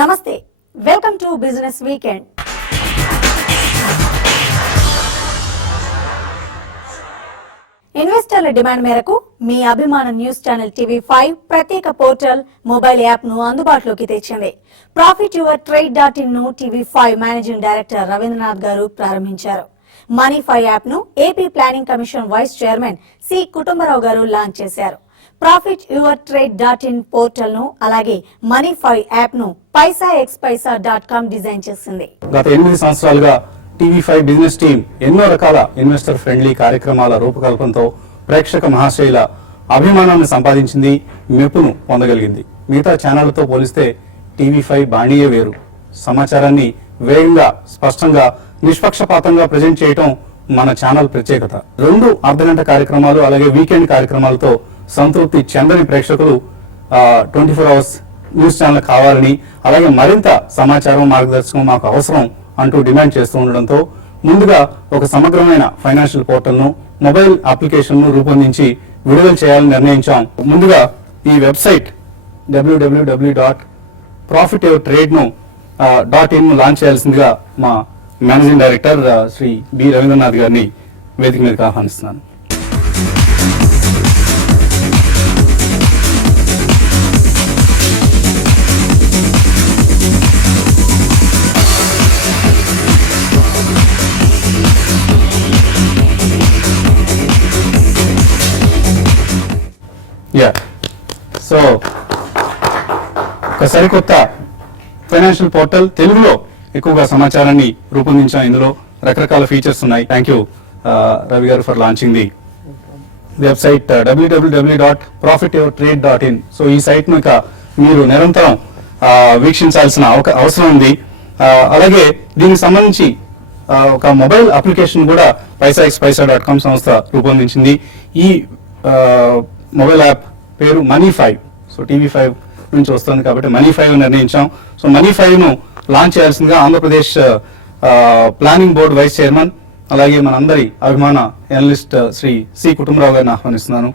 నమస్తే, welcome to business weekend. ఇన్వెస్టర్ల demand మేరకు మీ అభిమాన న్యూస్ ఛానల్ TV5 ప్రత్యేక పోర్టల్ మొబైల్ యాప్ ను అందుబాటులోకి తెచ్చింది. ProfitYourTrade.in ను TV5 మేనేజింగ్ డైరెక్టర్ రవీంద్రనాథ్ గారు ప్రారంభించారు. Money5 యాప్ ను AP planning commission vice chairman C Kutumbarao గారు లాంచ్ చేశారు. ProfitYourTrade.in పోర్టల్ ను అలాగే Money5 యాప్ ను paisaexpaisa.com డిజైన్ చేసింది. గత 8 సంవత్సరాలుగా TV5 బిజినెస్ టీం ఎన్నో రకాల ఇన్వెస్టర్ ఫ్రెండ్లీ కార్యక్రమాల రూపకల్పనతో ప్రేక్షక మహాశైల అభిమానాన్ని సంపాదించింది, మెప్పును పొందగలిగింది. మిగతా ఛానళ్లతో పోలిస్తే TV5 బాణీయే వేరు. సమాచారాన్ని వేగంగా, స్పష్టంగా, నిష్పక్షపాతంగా ప్రజెంట్ చేయటం మన ఛానల్ ప్రత్యేకత. 2 అర్ధగంట కార్యక్రమాలు అలాగే వీకెండ్ కార్యక్రమాలతో సంతృప్తి చెందని ప్రేక్షకులు 24 అవర్స్ న్యూస్ ఛానల్ కావాలని, అలాగే మరింత సమాచారం, మార్గదర్శకం మాకు అవసరం అంటూ డిమాండ్ చేస్తూ ఉండడంతో ముందుగా ఒక సమగ్రమైన ఫైనాన్షియల్ పోర్టల్ను, మొబైల్ అప్లికేషన్ను రూపొందించి విడుదల చేయాలని నిర్ణయించాం. ముందుగా ఈ వెబ్సైట్ www.ProfitYourTrade.in లాంచ్ చేయాల్సిందిగా మా managing director Shri B Ravindranath గారిని వేదిక మీదకి ఆహ్వానిస్తున్నాను. సో ఒక సరికొత్త ఫైనాన్షియల్ పోర్టల్, తెలుగులో ఎక్కువగా సమాచారాన్ని రూపొందించాం. ఇందులో రకరకాల ఫీచర్స్ ఉన్నాయి. థ్యాంక్ యూ రవి గారు for launching the website www.ProfitYourTrade.in. So ఈ సైట్ ను ఇక మీరు నిరంతరం వీక్షించాల్సిన అవసరం ఉంది. అలాగే దీనికి సంబంధించి ఒక మొబైల్ అప్లికేషన్ కూడా paisaexpaisa.com సంస్థ రూపొందించింది. ఈ మొబైల్ యాప్ పేరు Money5. సో TV5 నుంచి వస్తుంది కాబట్టి Money5 నిర్ణయించాం. సో Money5 ను లాంచ్ చేయాల్సిందిగా Andhra Pradesh planning board vice chairman అలాగే మనందరి అభిమాన ఎనలిస్ట్ శ్రీ సి కుటుంబరావు గారిని ఆహ్వానిస్తున్నాను.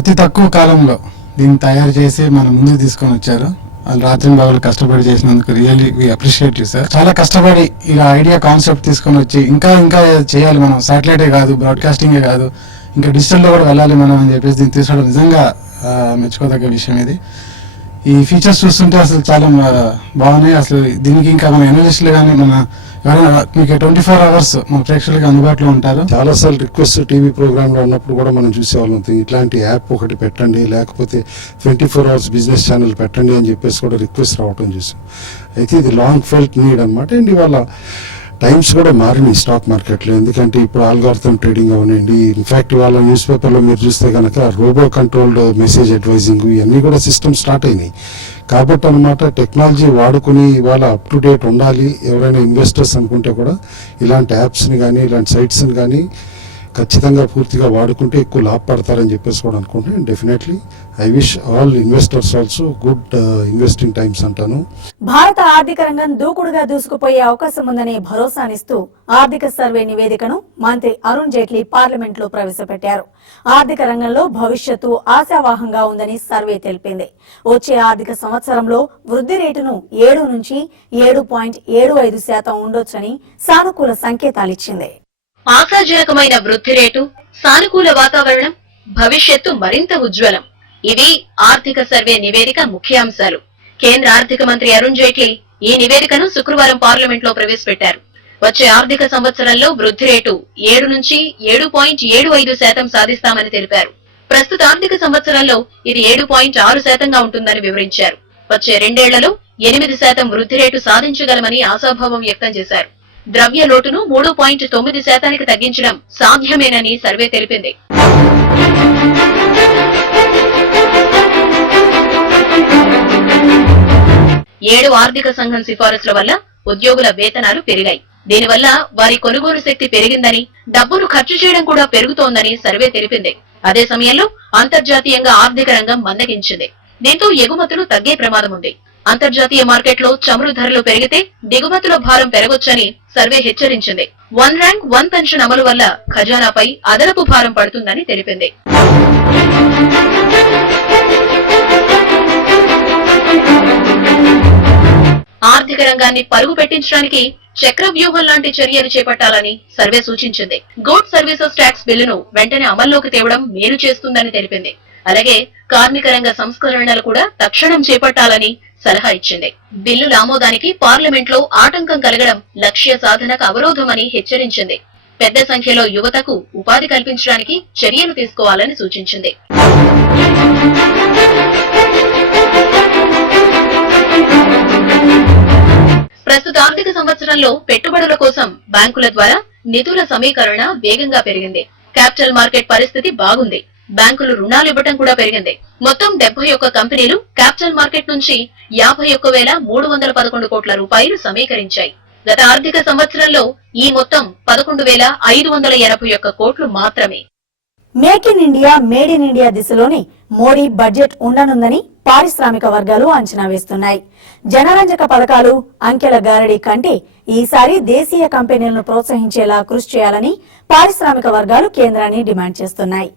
అతి తక్కువ కాలంలో దీన్ని తయారు చేసి మన ముందుకు తీసుకొని వచ్చారు. వాళ్ళు రాత్రి బాగులు కష్టపడి చేసినందుకు really we appreciate you sir. చాలా కష్టపడి ఇలా ఐడియా కాన్సెప్ట్ తీసుకొని వచ్చి ఇంకా చేయాలి మనం, శాటిలైటే కాదు, బ్రాడ్కాస్టింగే కాదు, ఇంకా డిజిటల్లో కూడా వెళ్ళాలి మనం అని చెప్పేసి దీన్ని తీసుకోవడం నిజంగా మెచ్చుకోదగ్గ విషయం. ఇది ఈ ఫీచర్స్ చూస్తుంటే అసలు చాలా బాగున్నాయి. అసలు దీనికి ఇంకా మన ఎనలిస్టులు కానీ మన ఎవరైనా మీకు 24 అవర్స్ మన ప్రేక్షకులకి అందుబాటులో ఉంటారు. చాలాసార్లు రిక్వెస్ట్ టీవీ ప్రోగ్రాంలో ఉన్నప్పుడు కూడా మనం చూసేవాళ్ళం, ఇట్లాంటి యాప్ ఒకటి పెట్టండి, లేకపోతే 24 అవర్స్ బిజినెస్ ఛానల్ పెట్టండి అని చెప్పేసి కూడా రిక్వెస్ట్ రావటం చూసాం. అయితే ఇది లాంగ్ ఫెల్ట్ నీడ్ అనమాట. అండ్ ఇవాళ టైమ్స్ కూడా మారినాయి స్టాక్ మార్కెట్లో. ఎందుకంటే ఇప్పుడు ఆల్గారిథం ట్రేడింగ్ అవనండి, ఇన్ఫాక్ట్ ఇవాళ న్యూస్ పేపర్లో మీరు చూస్తే కనుక రోబో కంట్రోల్డ్ మెసేజ్ అడ్వైజింగ్ ఇవన్నీ కూడా సిస్టమ్ స్టార్ట్ అయినాయి. కాబట్టి అనమాట టెక్నాలజీ వాడుకుని ఇవాళ అప్ టు డేట్ ఉండాలి ఎవరైనా ఇన్వెస్టర్స్ అనుకుంటే కూడా ఇలాంటి యాప్స్ని కానీ ఇలాంటి సైట్స్ని కానీ ఖచ్చితంగా పూర్తిగా వాడుకుంటే ఎక్కువ లాభపడతారని చెప్పేసి కూడా అనుకుంటున్నాను. Definitely I wish all investors also good investing times అంటాను. భారత ఆర్థిక రంగం దూకుడుగా దూసుకుపోయే అవకాశం ఉందని భరోసానిస్తూ ఆర్థిక సర్వే నివేదికను మంత్రి అరుణ్ జైట్లీ పార్లమెంట్ లో ప్రవేశపెట్టారు. ఆర్థిక రంగంలో భవిష్యత్తు ఆశావాహంగా ఉందని సర్వే తెలిపింది. వచ్చే ఆర్థిక సంవత్సరంలో వృద్ధి రేటును 7 నుంచి 7.75% ఉండొచ్చని సానుకూల సంకేతాలిచ్చింది. ఆశాజనకమైన వృద్ధి రేటు, సానుకూల వాతావరణం, భవిష్యత్తు మరింత ఉజ్వలం. ఇవి ఆర్థిక సర్వే నివేదిక ముఖ్యాంశాలు. కేంద్ర ఆర్థిక మంత్రి అరుణ్ జైట్లీ ఈ నివేదికను శుక్రవారం పార్లమెంట్ లో ప్రవేశపెట్టారు. వచ్చే ఆర్థిక సంవత్సరంలో వృద్ధి రేటు 7 నుంచి 7.75% సాధిస్తామని తెలిపారు. ప్రస్తుత ఆర్థిక సంవత్సరంలో ఇది 7.6%గా ఉంటుందని వివరించారు. వచ్చే 2 ఏళ్లలో 8% వృద్ధి రేటు సాధించగలమని ఆశాభావం వ్యక్తం చేశారు. ద్రవ్య లోటును 3.9%కి తగ్గించడం సాధ్యమేనని సర్వే తెలిపింది. ఏడు ఆర్థిక సంఘం సిఫారసుల వల్ల ఉద్యోగుల వేతనాలు పెరిగాయి. దీనివల్ల వారి కొనుగోలు శక్తి పెరిగిందని, డబ్బును ఖర్చు చేయడం కూడా పెరుగుతోందని సర్వే తెలిపింది. అదే సమయంలో అంతర్జాతీయంగా ఆర్థిక రంగం మందగించింది. దీంతో ఎగుమతులు తగ్గే ప్రమాదం ఉంది. అంతర్జాతీయ మార్కెట్లో చమురు ధరలు పెరిగితే దిగుమతుల భారం పెరగొచ్చని సర్వే హెచ్చరించింది. 1 ర్యాంక్ 1 పెన్షన్ అమలు వల్ల ఖజానాపై అదనపు భారం పడుతుందని తెలిపింది. ఆర్థిక రంగాన్ని పరుగు పెట్టించడానికి చక్ర వ్యూహం లాంటి చర్యలు చేపట్టాలని సర్వే సూచించింది. గూడ్స్ సర్వీసెస్ ట్యాక్స్ బిల్లును వెంటనే అమల్లోకి తేవడం మేలు చేస్తుందని తెలిపింది. అలాగే కార్మిక రంగ సంస్కరణలు కూడా తక్షణం చేపట్టాలని సలహా ఇచ్చింది. బిల్లుల ఆమోదానికి పార్లమెంట్ లో ఆటంకం కలగడం లక్ష్య సాధనకు అవరోధమని హెచ్చరించింది. పెద్ద సంఖ్యలో యువతకు ఉపాధి కల్పించడానికి చర్యలు తీసుకోవాలని సూచించింది. ప్రస్తుత ఆర్థిక సంవత్సరంలో పెట్టుబడుల కోసం బ్యాంకుల ద్వారా నిధుల సమీకరణ వేగంగా పెరిగింది. క్యాపిటల్ మార్కెట్ పరిస్థితి బాగుంది. బ్యాంకులు రుణాలు ఇవ్వడం కూడా పెరిగింది. మొత్తం 71 కంపెనీలు క్యాపిటల్ మార్కెట్ నుంచి 51,311 కోట్ల రూపాయలు సమీకరించాయి. గత ఆర్థిక సంవత్సరంలో ఈ మొత్తం 11,581 కోట్లు మాత్రమే. Make in India, made in India దిశలోని మోడీ బడ్జెట్ ఉండనుందని పారిశ్రామిక వర్గాలు అంచనా వేస్తున్నాయి. జనరంజక పథకాలు, అంకెల గారడీ కంటే ఈసారి దేశీయ కంపెనీలను ప్రోత్సహించేలా కృషి చేయాలని పారిశ్రామిక వర్గాలు కేంద్రాన్ని డిమాండ్ చేస్తున్నాయి.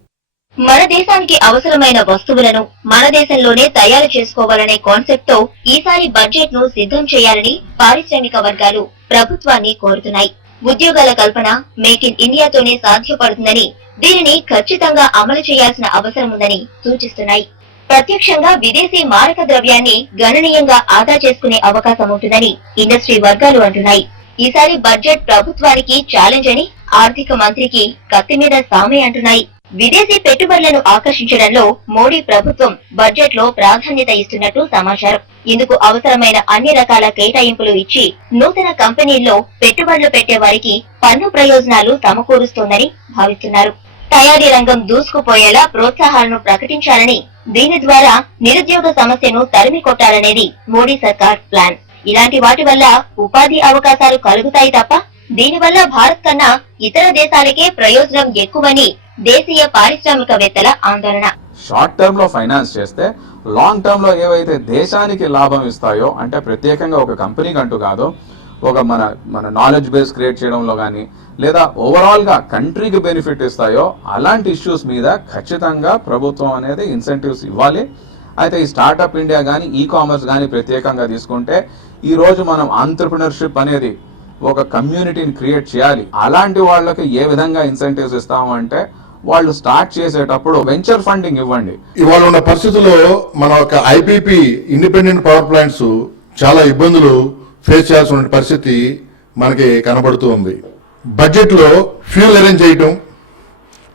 మన దేశానికి అవసరమైన వస్తువులను మన దేశంలోనే తయారు చేసుకోవాలనే కాన్సెప్ట్ తో ఈసారి బడ్జెట్ ను సిద్ధం చేయాలని పారిశ్రామిక వర్గాలు ప్రభుత్వాన్ని కోరుతున్నాయి. ఉద్యోగాల కల్పన మేక్ ఇన్ ఇండియాతోనే సాధ్యపడుతుందని, దీనిని ఖచ్చితంగా అమలు చేయాల్సిన అవసరం ఉందని సూచిస్తున్నాయి. ప్రత్యక్షంగా విదేశీ మారక ద్రవ్యాన్ని గణనీయంగా ఆదా చేసుకునే అవకాశం ఉంటుందని ఇండస్ట్రీ వర్గాలు అంటున్నాయి. ఈసారి బడ్జెట్ ప్రభుత్వానికి ఛాలెంజ్ అని ఆర్థిక మంత్రికి కత్తి మీద సామే అంటున్నాయి. విదేశీ పెట్టుబడులను ఆకర్షించడంలో మోడీ ప్రభుత్వం బడ్జెట్ లో ప్రాధాన్యత ఇస్తున్నట్టు సమాచారం. ఇందుకు అవసరమైన అన్ని రకాల కేటాయింపులు ఇచ్చి నూతన కంపెనీల్లో పెట్టుబడులు పెట్టే వారికి పన్ను ప్రయోజనాలు సమకూరుస్తోందని భావిస్తున్నారు. తయారీ రంగం దూసుకుపోయేలా ప్రోత్సాహాలను ప్రకటించాలని, దీని ద్వారా నిరుద్యోగ సమస్యను తరిమి కొట్టాలనేది మోడీ సర్కార్ ప్లాన్. ఇలాంటి వాటి వల్ల ఉపాధి అవకాశాలు కలుగుతాయి తప్ప దీనివల్ల భారత్ కన్నా ఇతర దేశాలకే ప్రయోజనం ఎక్కువని దేశీయ పారిశ్రామికవేత్తల ఆందోళన. షార్ట్ టర్మ్ లో ఫైనాన్స్ చేస్తే లాంగ్ టర్మ్ లో ఏవైతే దేశానికి లాభం ఇస్తాయో, అంటే ప్రత్యేకంగా ఒక కంపెనీకి అంటూ కాదు, ఒక మన నాలెడ్జ్ బేస్ క్రియేట్ చేయడంలో కానీ, లేదా ఓవరాల్ గా కంట్రీకి బెనిఫిట్ ఇస్తాయో అలాంటి ఇష్యూస్ మీద ఖచ్చితంగా ప్రభుత్వం అనేది ఇన్సెంటివ్స్ ఇవ్వాలి. అయితే ఈ స్టార్ట్అప్ ఇండియా కానీ, ఈ కామర్స్ కానీ ప్రత్యేకంగా తీసుకుంటే ఈ రోజు మనం ఆంట్రప్రినర్షిప్ అనేది ఒక కమ్యూనిటీని క్రియేట్ చేయాలి. అలాంటి వాళ్ళకి ఏ విధంగా ఇన్సెంటివ్స్ ఇస్తాము అంటే, వాళ్ళు స్టార్ట్ చేసేటప్పుడు వెంచర్ ఫండింగ్ ఇవ్వండి. ఇవాళ ఉన్న పరిస్థితుల్లో మన ఒక ఐపీపీ ఇండిపెండెంట్ పవర్ ప్లాంట్స్ చాలా ఇబ్బందులు ఫేస్ చేయాల్సిన పరిస్థితి మనకి కనబడుతూ ఉంది. బడ్జెట్ లో ఫ్యూల్ అరేంజ్ చేయటం,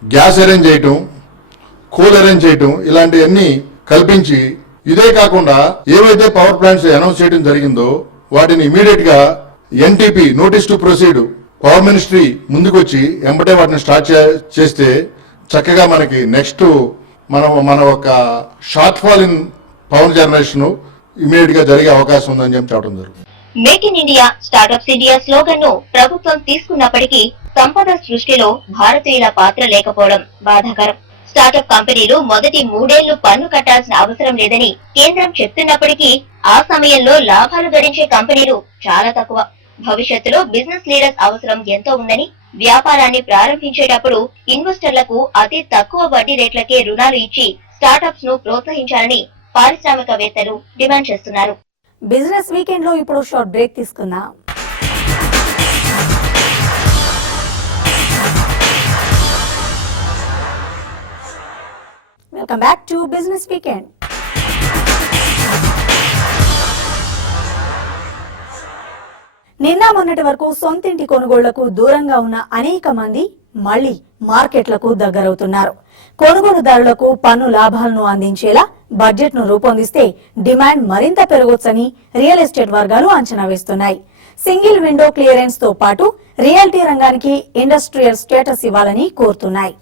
గ్యాస్ అరేంజ్ చేయటం, కోల్ అరేంజ్ చేయటం, ఇలాంటివన్నీ కల్పించి, ఇదే కాకుండా ఏవైతే పవర్ ప్లాంట్స్ అనౌన్స్ చేయడం జరిగిందో వాటిని ఇమీడియట్ గా NTP notice to proceed power ministry ముందుకొచ్చి ఎంబటే వాటిని స్టార్ట్ చేస్తే చక్కగా మనకి నెక్స్ట్ మన ఒక short fall in power generation immediate గా జరిగే అవకాశం ఉందని చెప్పడం జరుగుతుంది. Make in India, startups India slogan ను ప్రభుత్వం తీసుకున్నప్పటికీ సంపద సృష్టిలో భారతీయుల పాత్ర లేకపోవడం బాధాకరం. స్టార్టప్ కంపెనీలు మొదటి 3 ఏళ్లు పన్ను కట్టాల్సిన అవసరం లేదని కేంద్రం చెప్తున్నప్పటికీ ఆ సమయంలో లాభాలు గడించే కంపెనీలు చాలా తక్కువ. భవిష్యత్తులో బిజినెస్ లీడర్స్ అవసరం ఎంతో ఉందని, వ్యాపారాన్ని ప్రారంభించేటప్పుడు ఇన్వెస్టర్లకు అతి తక్కువ వడ్డీ రేట్లకే రుణాలు ఇచ్చి స్టార్టప్స్ ను ప్రోత్సహించాలని పారిశ్రామికవేత్తలు డిమాండ్ చేస్తున్నారు. బిజినెస్ వీకెండ్ లో ఇప్పుడు షార్ట్ బ్రేక్ తీసుకుందాం. Welcome back to business weekend. నిన్న మొన్నటి వరకు సొంతింటి కొనుగోళ్లకు దూరంగా ఉన్న అనేక మంది మళ్లీ మార్కెట్లకు దగ్గరవుతున్నారు. కొనుగోలుదారులకు పన్ను లాభాలను అందించేలా బడ్జెట్ ను రూపొందిస్తే డిమాండ్ మరింత పెరగొచ్చని రియల్ ఎస్టేట్ వర్గాలు అంచనా వేస్తున్నాయి. సింగిల్ విండో క్లియరెన్స్ తో పాటు రియల్టీ రంగానికి ఇండస్ట్రియల్ స్టేటస్ ఇవ్వాలని కోరుతున్నాయి.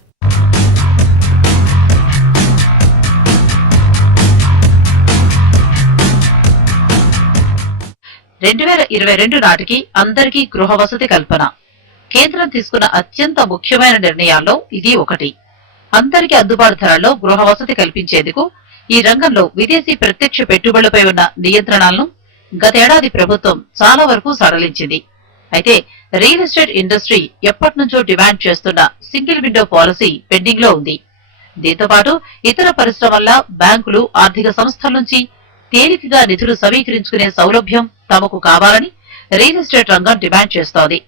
2022 నాటికి అందరికీ గృహ వసతి కల్పన కేంద్రం తీసుకున్న అత్యంత ముఖ్యమైన నిర్ణయాల్లో ఇది ఒకటి. అందరికీ అందుబాటు ధరల్లో గృహ వసతి కల్పించేందుకు ఈ రంగంలో విదేశీ ప్రత్యక్ష పెట్టుబడులపై ఉన్న నియంత్రణలను గతేడాది ప్రభుత్వం చాలా వరకు సడలించింది. అయితే రియల్ ఎస్టేట్ ఇండస్ట్రీ ఎప్పటి నుంచో డిమాండ్ చేస్తున్న సింగిల్ విండో పాలసీ పెండింగ్ లో ఉంది. దీంతో పాటు ఇతర పరిశ్రమల బ్యాంకులు, ఆర్థిక సంస్థల నుంచి తేలికగా నిధులు సమీకరించుకునే సౌలభ్యం తమకు కావాలని రియల్ ఎస్టేట్ రంగం డిమాండ్ చేస్తోంది.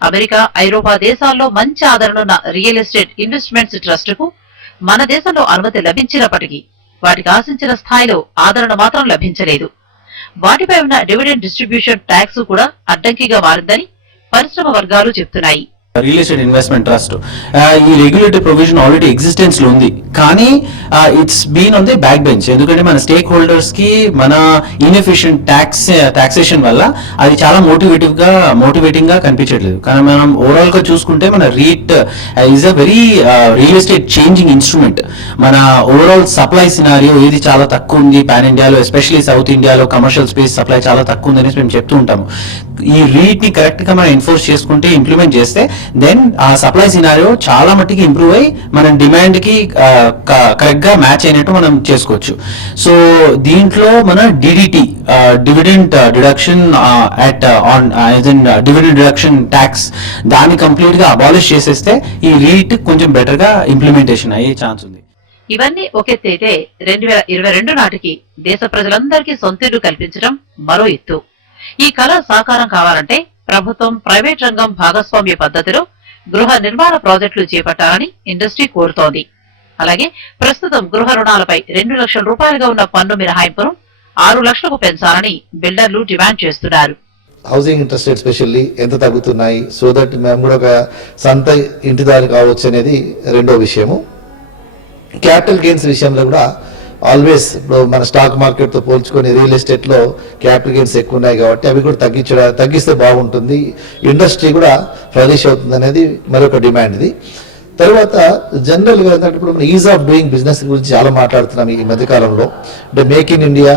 అమెరికా, ఐరోపా దేశాల్లో మంచి ఆదరణున్న రియల్ ఎస్టేట్ ఇన్వెస్ట్మెంట్స్ ట్రస్ట్ కు మన దేశంలో అనుమతి లభించినప్పటికీ వాటికి ఆశించిన స్థాయిలో ఆదరణ మాత్రం లభించలేదు. వాటిపై ఉన్న డివిడెండ్ డిస్ట్రిబ్యూషన్ ట్యాక్స్ కూడా అడ్డంకిగా మారిందని పరిశ్రమ వర్గాలు చెబుతున్నాయి. రియల్ ఎస్టేట్ ఇన్వెస్ట్మెంట్ ట్రస్ట్ ఈ రెగ్యులేటరీ ప్రొవిజన్ ఆల్రెడీ ఎగ్జిస్టెన్స్ లో ఉంది, కానీ it's been on the back bench. ఎందుకంటే మన స్టేక్ హోల్డర్స్ కి మన ఇన్ఎఫిషియెంట్ టాక్సేషన్ వల్ల అది చాలా మోటివేటింగ్ గా కనిపించట్లేదు. కానీ మనం ఓవరాల్ గా చూసుకుంటే మన REIT is a very real estate changing instrument. మన ఓవరాల్ సప్లై సినారియో ఏది చాలా తక్కువ ఉంది పాన్ ఇండియాలో, ఎస్పెషల్లీ సౌత్ ఇండియాలో కమర్షియల్ స్పేస్ సప్లై చాలా తక్కువ ఉంది అనేసి మేము చెప్తూ ఉంటాము. ఈ రీట్ ని కరెక్ట్ గా మనం ఎన్ఫోర్స్ చేసుకుంటే, ఇంప్లిమెంట్ చేస్తే దెన్ ఆ సప్లై సినారియో చాలా మట్టికి ఇంప్రూవ్ అయ్యి మన డిమాండ్ కి కరెక్ట్ గా మ్యాచ్ అయినట్టు మనం చేసుకోవచ్చు. సో దీంట్లో మన DDT dividend deduction dividend deduction tax దాన్ని కంప్లీట్ గా అబాలిష్ చేసేస్తే ఈ రీట్ కొంచెం బెటర్ గా ఇంప్లిమెంటేషన్ అయ్యే ఛాన్స్ ఉంది. ఇవన్నీ ఒకెత్తైతే 2022 నాటికి దేశ ప్రజలందరికీ సొంతిల్లు కల్పించడం మరో ఎత్తు. ఈ కళ సాకారం కావాలంటే ప్రభుత్వం, ప్రైవేట్ రంగం భాగస్వామ్య పద్ధతిలో గృహ నిర్మాణ ప్రాజెక్టులు చేపట్టాలని ఇండస్ట్రీ కోరుతోంది. అలాగే ప్రస్తుతం గృహ రుణాలపై 2 లక్షల రూపాయలుగా ఉన్న పన్ను మినహాయింపును 6 లక్షలకు పెంచాలని బిల్డర్లు డిమాండ్ చేస్తున్నారు. హౌసింగ్ ఇంట్రెస్ట్ రేట్ స్పెషల్లీ ఎంత తగ్గుతున్నాయి, సో దట్ మేము కూడా ఒక సొంత ఇంటిదారి కావచ్చు అనేది రెండో విషయము. క్యాపిటల్ గెయిన్స్ విషయంలో కూడా ఆల్వేస్ ఇప్పుడు మన స్టాక్ మార్కెట్ తో పోల్చుకొని రియల్ ఎస్టేట్ లో క్యాపిటల్ గెయిన్స్ ఎక్కువ ఉన్నాయి కాబట్టి అవి కూడా తగ్గిస్తే బాగుంటుంది, ఇండస్ట్రీ కూడా ఫ్లరిష్ అవుతుంది అనేది మరొక డిమాండ్ ఇది. తర్వాత జనరల్ గా ఇప్పుడు మనం ఈజ్ ఆఫ్ డూయింగ్ బిజినెస్ గురించి చాలా మాట్లాడుతున్నాం ఈ మధ్యకాలంలో. అంటే make in India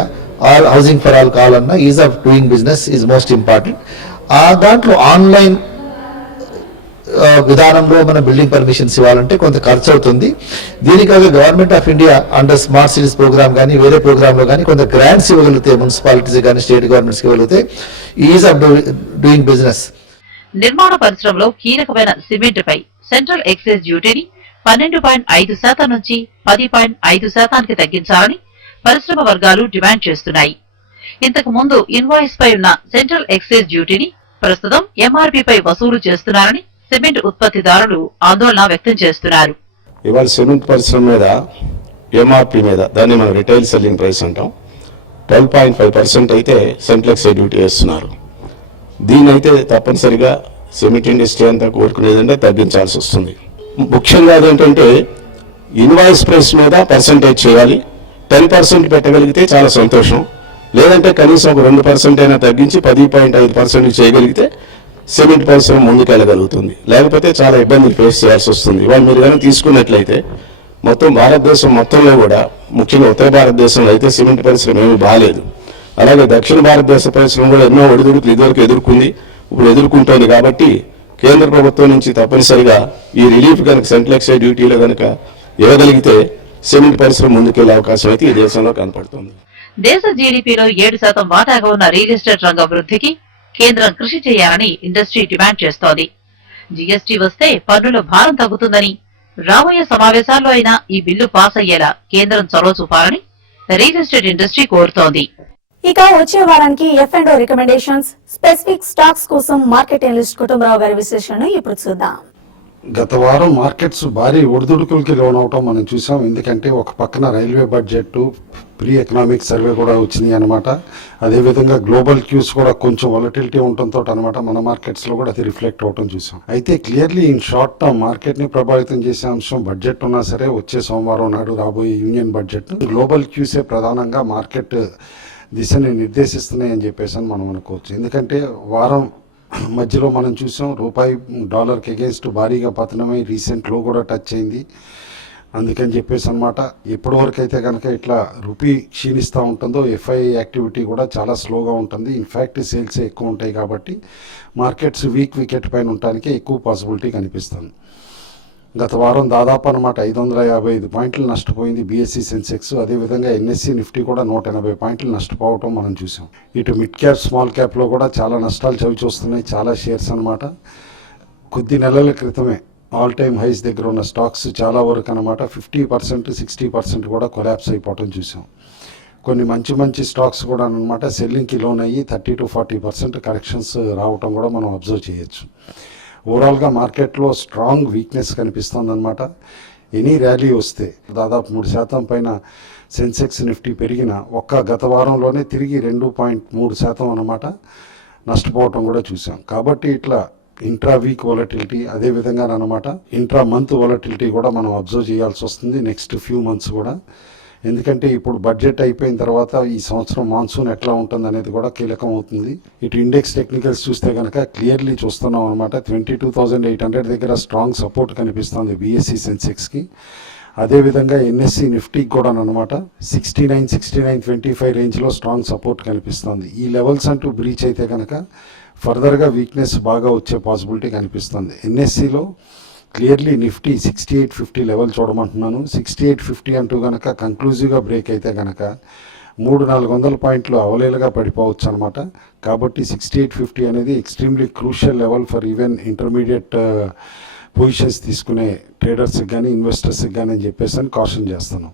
or housing for all కావాలన్నా ease of doing business is most important. దాంట్లో ఆన్లైన్ విధానంలో మన బిల్డింగ్ పర్మిషన్స్ ఇవ్వాలంటే కొంత ఖర్చు అవుతుంది. దీనికాగా government of India under smart cities programme కానీ వేరే ప్రోగ్రామ్ లో కానీ కొంత గ్రాంట్స్ ఇవ్వగలిగితే, మున్సిపాలిటీస్ కానీ స్టేట్ గవర్నమెంట్స్ ఇవ్వగలిగితే ఈజ్ ఆఫ్ డూయింగ్ బిజినెస్. నిర్మాణ పరిశ్రమలో కీలకమైన సిమెంట్ పై సెంట్రల్ ఎక్సైజ్ డ్యూటీని 12.5% నుంచి 10.5%కి తగ్గించాలని పరిశ్రమ వర్గాలు డిమాండ్ చేస్తున్నాయి. ఇంతకు ముందు ఇన్వాయిస్ పై ఉన్న సెంట్రల్ ఎక్సైజ్ డ్యూటీని ప్రస్తుతం ఎంఆర్పీపై వసూలు చేస్తున్నారని సిమెంట్ ఉత్పత్తిదారులు ఆందోళన వ్యక్తం చేస్తున్నారు. ఇవాళ సిమెంట్ పరిశ్రమ మీద ఎంఆర్పి మీద, దాన్ని మనం రిటైల్ సెల్లింగ్ ప్రైస్ అంటాం, 12.5% అయితే సెంట్రల్ ఎక్సైజ్ డ్యూటీ వేస్తున్నారు. దీనైతే తప్పనిసరిగా సిమెంట్ ఇండస్ట్రీ అంతా కోరుకునేదంటే తగ్గించాల్సి వస్తుంది. ముఖ్యంగా అదేంటంటే ఇన్వాయిస్ ప్రైస్ మీద పర్సంటేజ్ చేయాలి. 10% పెట్టగలిగితే చాలా సంతోషం. లేదంటే కనీసం ఒక 2% అయినా తగ్గించి 10.5% చేయగలిగితే సిమెంట్ పరిశ్రమ ముందుకెళ్ళగలుగుతుంది. లేకపోతే చాలా ఇబ్బందులు ఫేస్ చేయాల్సి వస్తుంది. ఇవాళ మీరు కానీ తీసుకున్నట్లయితే మొత్తం భారతదేశం మొత్తంలో కూడా, ముఖ్యంగా ఉత్తర భారతదేశంలో అయితే సిమెంట్ పరిశ్రమ ఏమీ బాగాలేదు. అలాగే దక్షిణ భారతదేశ పరిశ్రమ కూడా ఎన్నో ఒడిదుడుకులు ఇదివరకు ఎదుర్కొంది, ఇప్పుడు ఎదుర్కొంటోంది. కాబట్టి కేంద్ర ప్రభుత్వం నుంచి తప్పనిసరిగా ఈ రిలీఫ్ కనుక సెంట్రల్ ఎక్సైజ్ డ్యూటీలో కనుక ఇవ్వగలిగితే సిమెంట్ పరిశ్రమ ముందుకెళ్లే అవకాశం అయితే ఈ దేశంలో కనపడుతుంది. దేశ జీడీపీలో 7% వాటాగా ఉన్న రియల్ ఎస్టేట్ రంగ అభివృద్ధికి కేంద్రం కృషి చేయాలని ఇండస్ట్రీ డిమాండ్ చేస్తోంది. జీఎస్టీ వస్తే పన్నుల భారం తగ్గుతుందని, రాబోయే సమావేశాల్లో అయినా ఈ బిల్లు పాస్ అయ్యేలా కేంద్రం చొరవ చూపాలని రియల్ ఎస్టేట్ ఇండస్ట్రీ కోరుతోంది. ఇక వచ్చే వారానికి F&O రికమెండేషన్స్, స్పెసిఫిక్ స్టాక్స్ కోసం మార్కెట్ అనలిస్ట్ కుటుంబరావు గారి విశ్లేషణను ఇప్పుడు చూద్దాం. గత వారం మార్కెట్స్ భారీ ఒడిదుడుకులకి లోనవటం మనం చూసాం. ఎందుకంటే ఒక పక్కన railway budget, pre economic survey కూడా వచ్చినాయి అనమాట. అదేవిధంగా గ్లోబల్ క్యూస్ కూడా కొంచెం వాలటిలిటీ ఉండటంతో అనమాట మన మార్కెట్స్లో కూడా అది రిఫ్లెక్ట్ అవటం చూసాం. అయితే క్లియర్లీ ఇన్ షార్ట్ టర్మ్ మార్కెట్ని ప్రభావితం చేసే అంశం బడ్జెట్ ఉన్నా సరే, వచ్చే సోమవారం నాడు రాబోయే యూనియన్ బడ్జెట్, గ్లోబల్ క్యూసే ప్రధానంగా మార్కెట్ దిశని నిర్దేశిస్తున్నాయని చెప్పేసి మనం అనుకోవచ్చు. ఎందుకంటే వారం మధ్యలో మనం చూసాం రూపాయి డాలర్కి అగేన్స్ట్ భారీగా పతనమై రీసెంట్ లో కూడా టచ్ అయింది. అందుకని చెప్పేసి అనమాట ఎప్పటి వరకు అయితే కనుక ఇట్లా రూపీ క్షీణిస్తూ ఉంటుందో ఎఫ్ఐ యాక్టివిటీ కూడా చాలా స్లోగా ఉంటుంది. ఇన్ఫ్యాక్ట్ సేల్స్ ఎక్కువ ఉంటాయి కాబట్టి మార్కెట్స్ వీక్ వికెట్ పైన ఉండటానికి ఎక్కువ పాసిబిలిటీ కనిపిస్తుంది. గత వారం దాదాపు అనమాట 555 పాయింట్లు నష్టపోయింది బీఎస్సీ సెన్సెక్స్. అదేవిధంగా ఎన్ఎస్సీ నిఫ్టీ కూడా 180 పాయింట్లు నష్టపోవటం మనం చూసాం. ఇటు మిడ్ క్యాప్ స్మాల్ క్యాప్లో కూడా చాలా నష్టాలు చవి చూస్తున్నాయి చాలా షేర్స్ అనమాట. కొద్ది నెలల క్రితమే ఆల్ టైమ్ హైస్ దగ్గర ఉన్న స్టాక్స్ చాలా వరకు అనమాట 50%, 60% కూడా కొలాప్స్ అయిపోవటం చూసాం. కొన్ని మంచి స్టాక్స్ కూడా అనమాట సెల్లింగ్కి లోన్ అయ్యి 30 to 40% కరెక్షన్స్ రావటం కూడా మనం అబ్జర్వ్ చేయొచ్చు. ఓవరాల్గా మార్కెట్లో స్ట్రాంగ్ వీక్నెస్ కనిపిస్తుంది అనమాట. ఎనీ ర్యాలీ వస్తే దాదాపు 3% పైన సెన్సెక్స్ నిఫ్టీ పెరిగిన గత వారంలోనే తిరిగి 2.3% అనమాట నష్టపోవటం కూడా చూసాం. కాబట్టి ఇట్లా ఇంట్రా వీక్ వాలటిలిటీ అదేవిధంగా అనమాట ఇంట్రా మంత్ వాలటిలిటీ కూడా మనం అబ్జర్వ్ చేయాల్సి వస్తుంది నెక్స్ట్ ఫ్యూ మంత్స్ కూడా. ఎందుకంటే ఇప్పుడు బడ్జెట్ అయిపోయిన తర్వాత ఈ సంవత్సరం మాన్సూన్ ఎట్లా ఉంటుంది అనేది కూడా కీలకం అవుతుంది. ఇటు ఇండెక్స్ టెక్నికల్స్ చూస్తే కనుక క్లియర్లీ చూస్తున్నాం అనమాట 22,800 దగ్గర స్ట్రాంగ్ సపోర్ట్ కనిపిస్తుంది బీఎస్సీ సెన్సెక్స్కి. అదేవిధంగా ఎన్ఎస్సీ నిఫ్టీకి కూడా అనమాట 69-25 రేంజ్లో స్ట్రాంగ్ సపోర్ట్ కనిపిస్తుంది. ఈ లెవెల్స్ అంటూ బ్రీచ్ అయితే కనుక ఫర్దర్గా వీక్నెస్ బాగా వచ్చే పాసిబిలిటీ కనిపిస్తుంది. ఎన్ఎస్సీలో క్లియర్లీ నిఫ్టీ 6850 లెవెల్ చూడమంటున్నాను. 6850 అంటూ కనుక కంక్లూజివ్గా బ్రేక్ అయితే కనుక 300-400 పాయింట్లు అవలేలుగా పడిపోవచ్చు అనమాట. కాబట్టి 6850 అనేది extremely crucial level for even intermediate positions తీసుకునే ట్రేడర్స్కి కానీ ఇన్వెస్టర్స్కి కానీ అని చెప్పేసి అని కాషన్ చేస్తాను.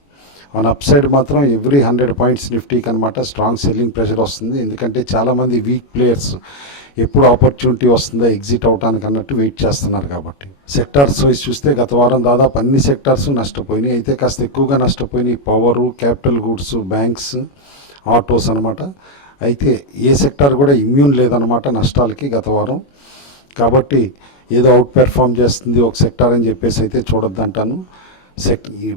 ఆన్ అప్ సైడ్ మాత్రం ఎవ్రీ 100 పాయింట్స్ నిఫ్టీకి అనమాట స్ట్రాంగ్ సెల్లింగ్ ప్రెషర్ వస్తుంది. ఎందుకంటే చాలామంది వీక్ ప్లేయర్స్ ఎప్పుడు ఆపర్చునిటీ వస్తుందో ఎగ్జిట్ అవడానికి అన్నట్టు వెయిట్ చేస్తున్నారు. కాబట్టి సెక్టార్స్ వైజ్ చూస్తే గత వారం దాదాపు అన్ని సెక్టార్స్ నష్టపోయినాయి. అయితే కాస్త ఎక్కువగా నష్టపోయినాయి power, capital goods, banks, autos అనమాట. అయితే ఏ సెక్టార్ కూడా ఇమ్యూన్ లేదనమాట నష్టాలకి గత వారం. కాబట్టి ఏదో అవుట్ పెర్ఫామ్ చేస్తుంది ఒక సెక్టార్ అని చెప్పేసి అయితే చూడొద్దంటాను.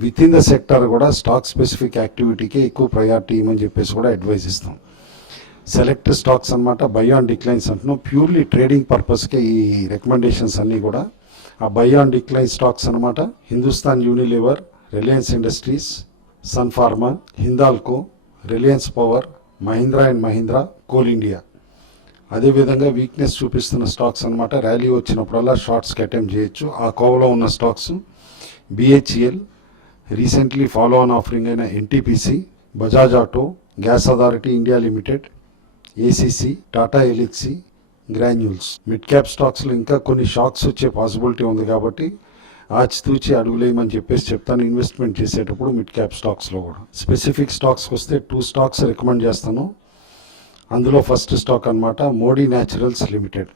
విత్ ఇన్ ద సెక్టార్ కూడా స్టాక్ స్పెసిఫిక్ యాక్టివిటీకి ఎక్కువ ప్రయారిటీ ఇవ్వమని చెప్పేసి కూడా అడ్వైజ్ ఇస్తాం. సెలెక్ట్ స్టాక్స్ అనమాట బై ఆన్ డిక్లైన్స్ అంటున్నాం. ప్యూర్లీ ట్రేడింగ్ పర్పస్కే ఈ రికమెండేషన్స్ అన్నీ కూడా. ఆ బై ఆన్ డిక్లైన్ స్టాక్స్ అనమాట Hindustan Unilever, Reliance Industries, Sun Pharma, Hindalco, Reliance Power, Mahindra and Mahindra, Coal India. అదేవిధంగా వీక్నెస్ చూపిస్తున్న స్టాక్స్ అనమాట ర్యాలీ వచ్చినప్పుడల్లా షార్ట్స్కి అటెంప్ట్ చేయొచ్చు. ఆ కోవలో ఉన్న stocks BHEL, recently follow on offering అయిన NTPC, Bajaj Auto, Gas Authority India Limited, ACC, Tata Elxsi, granules. Mid cap స్టాక్స్లో ఇంకా కొన్ని షాక్స్ వచ్చే పాసిబిలిటీ ఉంది. కాబట్టి ఆచితూచి అడుగులేయమని చెప్పేసి చెప్తాను ఇన్వెస్ట్మెంట్ చేసేటప్పుడు మిడ్ క్యాప్ స్టాక్స్లో కూడా. స్పెసిఫిక్ స్టాక్స్కి వస్తే 2 స్టాక్స్ రికమెండ్ చేస్తాను. అందులో ఫస్ట్ స్టాక్ అనమాట మోడీ న్యాచురల్స్ లిమిటెడ్.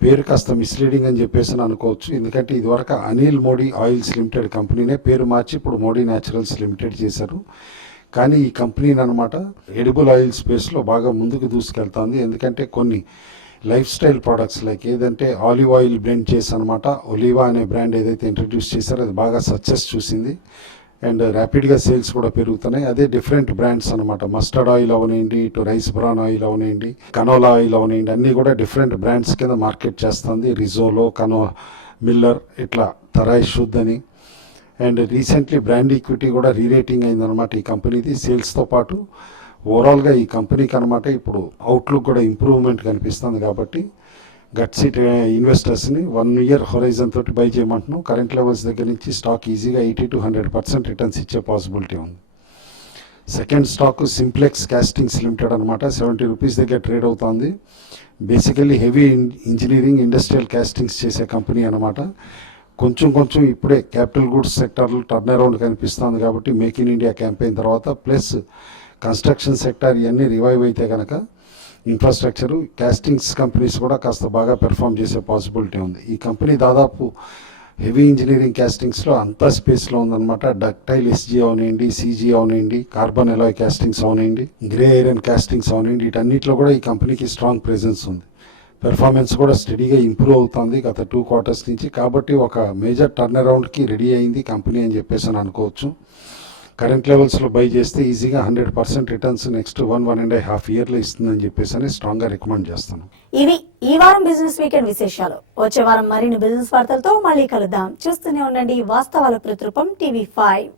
పేరు కాస్త మిస్లీడింగ్ అని చెప్పేసి అనుకోవచ్చు. ఎందుకంటే ఇదివరకు అనిల్ మోడీ ఆయిల్స్ లిమిటెడ్ కంపెనీనే పేరు మార్చి ఇప్పుడు మోడీ న్యాచురల్స్ లిమిటెడ్ చేశారు. కానీ ఈ కంపెనీని అనమాట ఎడిబుల్ ఆయిల్ స్పేస్లో బాగా ముందుకు దూసుకెళ్తుంది. ఎందుకంటే కొన్ని లైఫ్ స్టైల్ ప్రోడక్ట్స్ లైక్ ఏదంటే ఆలివ్ ఆయిల్ బ్లెండ్ చేసి అనమాట ఒలివా అనే బ్రాండ్ ఏదైతే ఇంట్రడ్యూస్ చేశారో అది బాగా సక్సెస్ చూసింది అండ్ ర్యాపిడ్గా సేల్స్ కూడా పెరుగుతున్నాయి. అదే డిఫరెంట్ బ్రాండ్స్ అనమాట మస్టర్డ్ ఆయిల్ అవనేయండి, ఇటు రైస్ బ్రాన్ ఆయిల్ అవనేయండి, కనోలా ఆయిల్ అవనేయండి, అన్నీ కూడా డిఫరెంట్ బ్రాండ్స్ కింద మార్కెట్ చేస్తుంది. రిజోలో, మిల్లర్, ఇట్లా తరాయ్ శుద్ధ్ అని. అండ్ రీసెంట్లీ బ్రాండ్ ఈక్విటీ కూడా రీరేటింగ్ అయిందనమాట ఈ కంపెనీది. సేల్స్తో పాటు ఓవరాల్గా ఈ కంపెనీకి అనమాట ఇప్పుడు అవుట్లుక్ కూడా ఇంప్రూవ్మెంట్ కనిపిస్తుంది. కాబట్టి గట్సీ ఇన్వెస్టర్స్ని 1 year హొరైజన్ తోటి బై చేయమంటున్నాం. కరెంట్ లెవెల్స్ దగ్గర నుంచి స్టాక్ ఈజీగా 80 to 100% రిటర్న్స్ ఇచ్చే పాసిబిలిటీ ఉంది. Second stock simplex castings limited అనమాట 70 రూపీస్ దగ్గర ట్రేడ్ అవుతుంది. Basically heavy engineering industrial castings చేసే కంపెనీ అనమాట. కొంచెం ఇప్పుడే క్యాపిటల్ గూడ్స్ సెక్టార్లో టర్న్ అరౌండ్ కనిపిస్తుంది. కాబట్టి మేక్ ఇన్ ఇండియా క్యాంపెయిన్ తర్వాత ప్లస్ కన్స్ట్రక్షన్ సెక్టార్ ఇవన్నీ రివైవ్ అయితే కనుక ఇన్ఫ్రాస్ట్రక్చరు కాస్టింగ్స్ కంపెనీస్ కూడా కాస్త బాగా పెర్ఫామ్ చేసే పాసిబిలిటీ ఉంది. ఈ కంపెనీ దాదాపు హెవీ ఇంజనీరింగ్ కాస్టింగ్స్లో అంతా స్పేస్లో ఉందన్నమాట. డక్టైల్ SG అవనండి, CG అవనండి, కార్బన్ ఎలాయ్ కాస్టింగ్స్ అవనండి, గ్రే ఐరన్ కాస్టింగ్స్ అవనండి, వీటన్నిటిలో కూడా ఈ కంపెనీకి స్ట్రాంగ్ ప్రెజెన్స్ ఉంది. పెర్ఫార్మెన్స్ కూడా స్టడీగా ఇంప్రూవ్ అవుతుంది గత 2 quarters నుంచి. కాబట్టి ఒక మేజర్ టర్న్ అరౌండ్కి రెడీ అయింది కంపెనీ అని చెప్పేసి అని అనుకోవచ్చు. కరెంట్ లెవెల్స్లో బై చేస్తే ఈజీగా 100% రిటర్న్స్ నెక్స్ట్ 1.5 yearలో ఇస్తుందని చెప్పేసి అని స్ట్రాంగ్గా రికమెండ్ చేస్తాను. ఇవి ఈ వారం బిజినెస్ వీకెండ్ విశేషాలు. వచ్చే వారం మరిన్ని బిజినెస్ వార్తలతో మళ్ళీ కలుద్దాం. చూస్తూనే ఉండండి వాస్తవాల ప్రతిరూపం TV5.